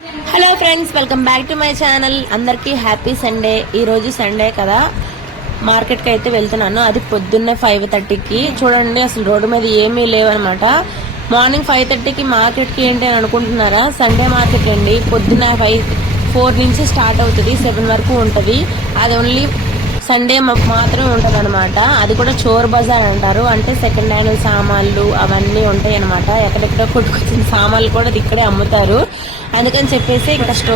Hello friends welcome back to my channel అందరికీ happy Sunday ఈరోజు Sunday కదా. మార్కెట్కి అయితే వెళ్తున్నాను. అది పొద్దున్నే ఫైవ్ థర్టీకి చూడండి అసలు రోడ్డు మీద ఏమీ లేవనమాట మార్నింగ్ ఫైవ్ థర్టీకి మార్కెట్కి ఏంటి అని అనుకుంటున్నారా? సండే మార్కెట్ అండి పొద్దున్న ఫైవ్ ఫోర్ నుంచి స్టార్ట్ అవుతుంది. సెవెన్ వరకు ఉంటుంది. అది ఓన్లీ సండే మాత్రమే ఉంటుంది అనమాట అది కూడా చోర్ బజార్ అంటారు. అంటే సెకండ్ హ్యాండ్ సామాన్లు అవన్నీ ఉంటాయి అనమాట ఎక్కడెక్కడ కొట్టుకొచ్చిన సామాన్లు కూడా ఇక్కడే అమ్ముతారు. అందుకని చెప్పేసి ఇంకా స్టో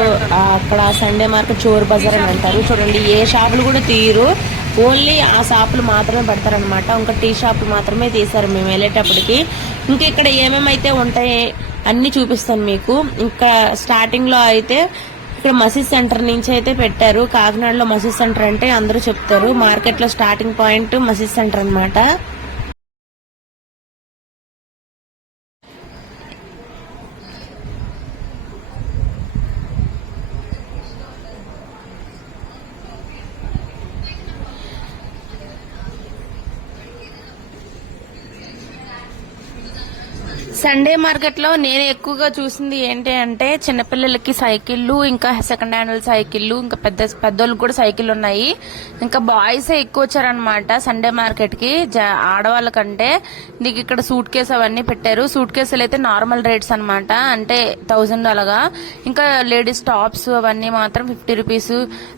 అక్కడ సండే మార్కెట్ చోర్ బజార్ అని అంటారు. చూడండి ఏ షాపులు కూడా తీయరు. ఓన్లీ ఆ షాపులు మాత్రమే పెడతారనమాట ఇంకా టీ షాపులు మాత్రమే తీశారు మేము వెళ్ళేటప్పటికి. ఇంకా ఇక్కడ ఏమేమైతే ఉంటాయి అన్ని చూపిస్తాను మీకు. ఇంకా స్టార్టింగ్లో అయితే ఇక్కడ మసీద్ సెంటర్ నుంచి అయితే పెట్టారు. కాకినాడలో మసీద్ సెంటర్ అంటే అందరూ చెప్తారు. మార్కెట్లో స్టార్టింగ్ పాయింట్ మసీద్ సెంటర్ అన్నమాట. సండే మార్కెట్లో నేను ఎక్కువగా చూసింది ఏంటి అంటే చిన్నపిల్లలకి సైకిళ్ళు ఇంకా సెకండ్ హ్యాండ్ సైకిళ్ళు ఇంకా పెద్ద పెద్దోళ్ళకి కూడా సైకిల్ ఉన్నాయి. ఇంకా బాయ్స్ ఎక్కువ వచ్చారనమాట సండే మార్కెట్కి. జ- ఆడవాళ్ళకంటే నీకు ఇక్కడ సూట్ కేసు అవన్నీ పెట్టారు. సూట్ కేసులు అయితే నార్మల్ రేట్స్ అన్నమాట. అంటే థౌజండ్ అలాగా. ఇంకా లేడీస్ టాప్స్ అవన్నీ మాత్రం ఫిఫ్టీ రూపీస్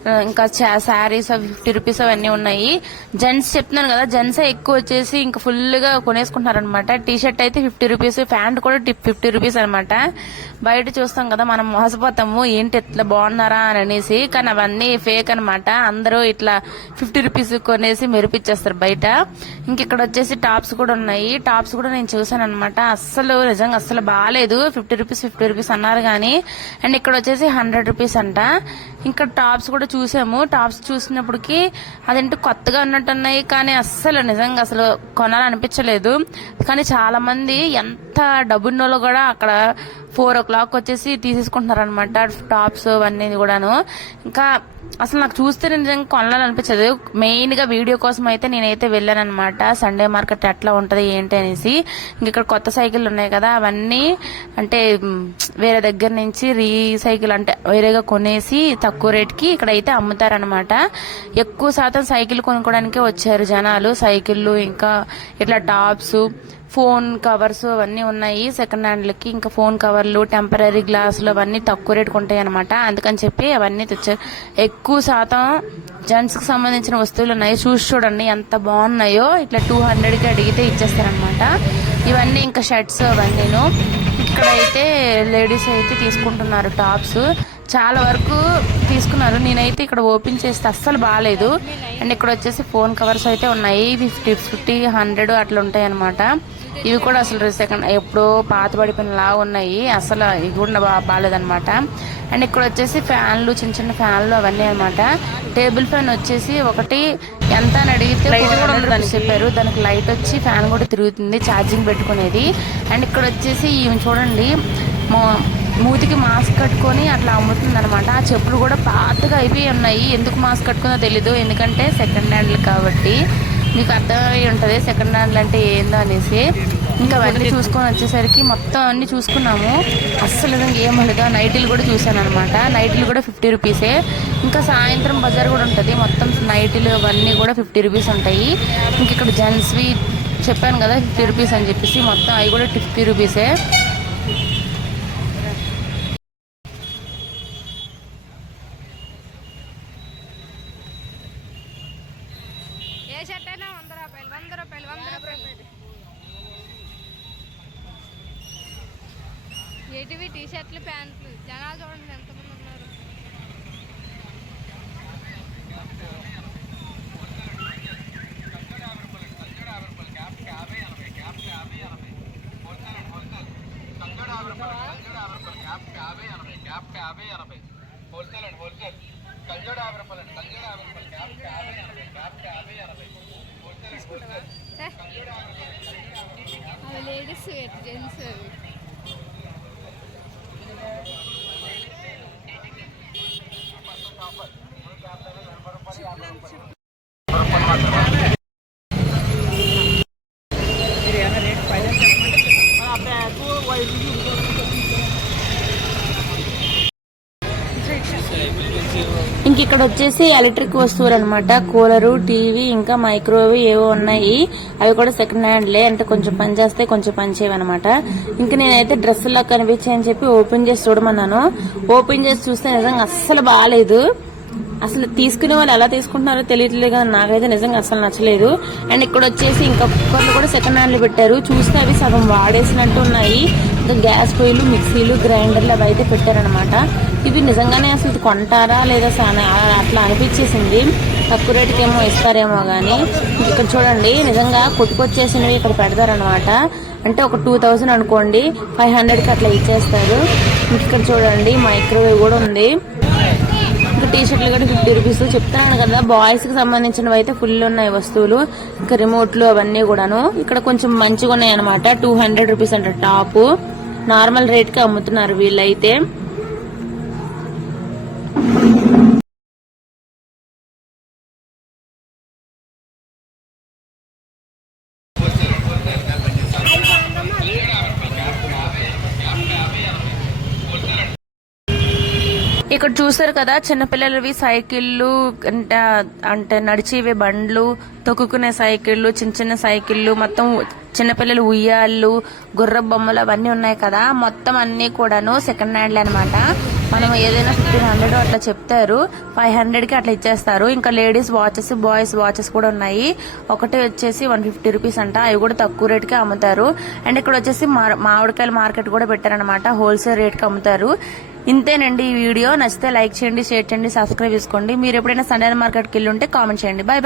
ఇంకా శారీస్ ఫిఫ్టీ రూపీస్ అవన్నీ ఉన్నాయి. జెంట్స్ చెప్తున్నాను కదా జెంట్స్ ఎక్కువ వచ్చేసి ఇంకా ఫుల్గా అనమాట టీ షర్ట్ అయితే ఫిఫ్టీ రూపీస్ ప్యాంట్ కూడా టిప్ ఫిఫ్టీ రూపీస్ అనమాట బయట చూస్తాం కదా మనం మోసపోతాము ఏంటి ఇట్లా బాగున్నారా అని అనేసి. కానీ అవన్నీ ఫేక్ అనమాట అందరూ ఇట్లా ఫిఫ్టీ రూపీస్ కొనేసి మెరిపిచ్చేస్తారు బయట. ఇంక ఇక్కడ వచ్చేసి టాప్స్ కూడా ఉన్నాయి. టాప్స్ కూడా నేను చూసాను అనమాట అస్సలు నిజంగా అస్సలు బాగాలేదు ఫిఫ్టీ రూపీస్ ఫిఫ్టీ రూపీస్ అన్నారు కానీ. అండ్ ఇక్కడ వచ్చేసి హండ్రెడ్ రూపీస్ అంట. ఇంకా టాప్స్ కూడా చూసాము. టాప్స్ చూసినప్పటికి అదేంటి కొత్తగా ఉన్నట్టు ఉన్నాయి కానీ అస్సలు నిజంగా అసలు కొనాలనిపించలేదు. కానీ చాలా మంది ఎంత డబ్బున్నోళ్ళు కూడా అక్కడ ఫోర్ ఓ క్లాక్ వచ్చేసి తీసేసుకుంటున్నారనమాట టాప్స్ అవన్నీ కూడాను. ఇంకా అసలు నాకు చూస్తే నిజంగా కొనాలనిపించదు. మెయిన్గా వీడియో కోసం అయితే నేనైతే వెళ్ళాను అనమాట సండే మార్కెట్ ఎట్లా ఉంటది ఏంటి అనేసి. ఇంక ఇక్కడ కొత్త సైకిల్ ఉన్నాయి కదా అవన్నీ అంటే వేరే దగ్గర నుంచి రీసైకిల్ అంటే వేరేగా కొనేసి తక్కువ రేట్కి ఇక్కడ అయితే అమ్ముతారనమాట ఎక్కువ శాతం సైకిల్ కొనుక్కోవడానికే వచ్చారు జనాలు. సైకిళ్ళు ఇంకా ఇట్లా టాప్స్ ఫోన్ కవర్స్ అవన్నీ ఉన్నాయి. సెకండ్ హ్యాండ్లకి ఇంకా ఫోన్ కవర్లు టెంపరీ గ్లాసులు అవన్నీ తక్కువ రేటుకు ఉంటాయి అనమాట అందుకని చెప్పి అవన్నీ తెచ్చారు. ఎక్కువ శాతం జెంట్స్కి సంబంధించిన వస్తువులు ఉన్నాయి. చూసి చూడండి ఎంత బాగున్నాయో. ఇట్లా టూ హండ్రెడ్కి అడిగితే ఇచ్చేస్తారనమాట ఇవన్నీ ఇంకా షర్ట్స్ అవన్నీను. ఇక్కడైతే లేడీస్ అయితే తీసుకుంటున్నారు టాప్స్. చాలా వరకు తీసుకున్నారు. నేనైతే ఇక్కడ ఓపెన్ చేస్తే అస్సలు బాగాలేదు అండ్ ఇక్కడ వచ్చేసి ఫోన్ కవర్స్ అయితే ఉన్నాయి. ఫిఫ్టీ ఫిఫ్టీ హండ్రెడ్ అట్లా ఉంటాయి అనమాట ఇవి కూడా అసలు సెకండ్ ఎప్పుడో పాత పడిపోయిన లా ఉన్నాయి. అసలు ఇవి కూడా బా బాగాలేదనమాట అండ్ ఇక్కడ వచ్చేసి ఫ్యాన్లు చిన్న చిన్న ఫ్యాన్లు అవన్నీ అనమాట టేబుల్ ఫ్యాన్ వచ్చేసి ఒకటి. ఎంత అని అడిగితే దానికి. చెప్పారు. దానికి లైట్ వచ్చి ఫ్యాన్ కూడా తిరుగుతుంది ఛార్జింగ్ పెట్టుకునేది. అండ్ ఇక్కడ వచ్చేసి ఇవి చూడండి మో- మూతికి మాస్క్ కట్టుకొని అట్లా అమ్ముతుంది అనమాట ఆ చెప్పులు కూడా పాతగా అయిపోయి ఉన్నాయి. ఎందుకు మాస్క్ కట్టుకుందో తెలీదు. ఎందుకంటే సెకండ్ హ్యాండ్లు కాబట్టి మీకు అర్థమై ఉంటుంది సెకండ్ హ్యాండ్లు అంటే ఏందో అనేసి. ఇంకా అవన్నీ చూసుకొని వచ్చేసరికి మొత్తం అన్నీ చూసుకున్నాము. అస్సలు ఏం ఉండదు. నైటీలు కూడా చూసాను అనమాట నైటీలు కూడా ఫిఫ్టీ రూపీసే ఇంకా సాయంత్రం బజార్ కూడా ఉంటుంది. మొత్తం నైటీలు అవన్నీ కూడా ఫిఫ్టీ రూపీస్ ఉంటాయి. ఇంక ఇక్కడ జెంట్స్వి చెప్పాను కదా ఫిఫ్టీ రూపీస్ అని చెప్పేసి మొత్తం అవి కూడా ఫిఫ్టీ రూపీసే షర్ట్ అయినా వంద రూపాయలు వంద రూపాయలు వంద రూపాయలు ఎటివి టీ షర్ట్లు ప్యాంట్లు జనాలు చూడండి ఎంతమంది ఉన్నారు యాభై ఎనభై క్యాప్ యాభై ఎనభై అవి లేడీస్ జెంట్స్ ఇంక ఇక్కడ వచ్చేసి ఎలక్ట్రిక్ వస్తువులు అనమాట కూలరు టీవీ ఇంకా మైక్రోవేవ్ ఏవో ఉన్నాయి. అవి కూడా సెకండ్ హ్యాండ్లే. అంటే కొంచెం పని చేస్తే కొంచెం పని చేయవన్నమాట. ఇంకా నేనైతే డ్రెస్సులా కనిపించాయని చెప్పి ఓపెన్ చేసి చూడమన్నాను. ఓపెన్ చేసి చూస్తే నిజంగా అస్సలు బాగాలేదు అసలు తీసుకునే వాళ్ళు ఎలా తీసుకుంటున్నారో తెలియట్లేదు కానీ నాకైతే నిజంగా అసలు నచ్చలేదు. అండ్ ఇక్కడ వచ్చేసి ఇంకా కుక్కర్లు కూడా సెకండ్ హ్యాండ్లు పెట్టారు. చూస్తే అవి సగం వాడేసినట్టు ఉన్నాయి. గ్యాస్ పొయ్యిలు మిక్సీలు గ్రైండర్లు అవి అయితే పెట్టారనమాట ఇవి నిజంగానే అసలు కొంటారా లేదా అట్లా అనిపించేసింది. తక్కువ రేటుకి ఏమో ఇస్తారేమో కానీ ఇక్కడ చూడండి నిజంగా కొట్టుకొచ్చేసినవి ఇక్కడ పెడతారనమాట అంటే ఒక టూ థౌజండ్ అనుకోండి ఫైవ్ హండ్రెడ్కి అట్లా ఇచ్చేస్తారు. ఇక్కడ చూడండి మైక్రోవేవ్ కూడా ఉంది. ఇంకా టీ షర్ట్లు కూడా ఫిఫ్టీ రూపీస్ చెప్తున్నాను కదా. బాయ్స్కి సంబంధించినవి అయితే ఫుల్ ఉన్నాయి వస్తువులు. ఇంకా రిమోట్లు అవన్నీ కూడాను. ఇక్కడ కొంచెం మంచిగా ఉన్నాయి అనమాట టూ హండ్రెడ్ రూపీస్ అంట టాప్. నార్మల్ రేట్కి అమ్ముతున్నారు వీళ్ళైతే. ఇక్కడ చూసారు కదా చిన్నపిల్లలవి సైకిళ్ళు అంటే అంటే నడిచేవి బండ్లు తొక్కుకునే సైకిళ్ళు చిన్న చిన్న సైకిళ్ళు మొత్తం చిన్నపిల్లలు ఉయ్యాళ్ళు గుర్ర బొమ్మలు అవన్నీ ఉన్నాయి కదా మొత్తం అన్ని కూడాను సెకండ్ హ్యాండ్లు అనమాట మనం ఏదైనా ఫిఫ్టీన్ హండ్రెడ్ అట్లా చెప్తారు ఫైవ్ హండ్రెడ్కి అట్లా ఇచ్చేస్తారు. ఇంకా లేడీస్ వాచెస్ బాయ్స్ వాచెస్ కూడా ఉన్నాయి. ఒకటి వచ్చేసి వన్ ఫిఫ్టీ రూపీస్ అంట అవి కూడా తక్కువ రేట్కి అమ్ముతారు. అండ్ ఇక్కడ వచ్చేసి మా- మామిడికాయల మార్కెట్ కూడా పెట్టారనమాట హోల్సేల్ రేట్కి అమ్ముతారు. ఇంతేనండి ఈ వీడియో. నచ్చితే లైక్ చేయండి షేర్ చేయండి సబ్స్క్రైబ్ చేసుకోండి. మీరు ఎప్పుడైనా సండే మార్కెట్కి వెళ్ళి ఉంటే కామెంట్ చేయండి. బాయ్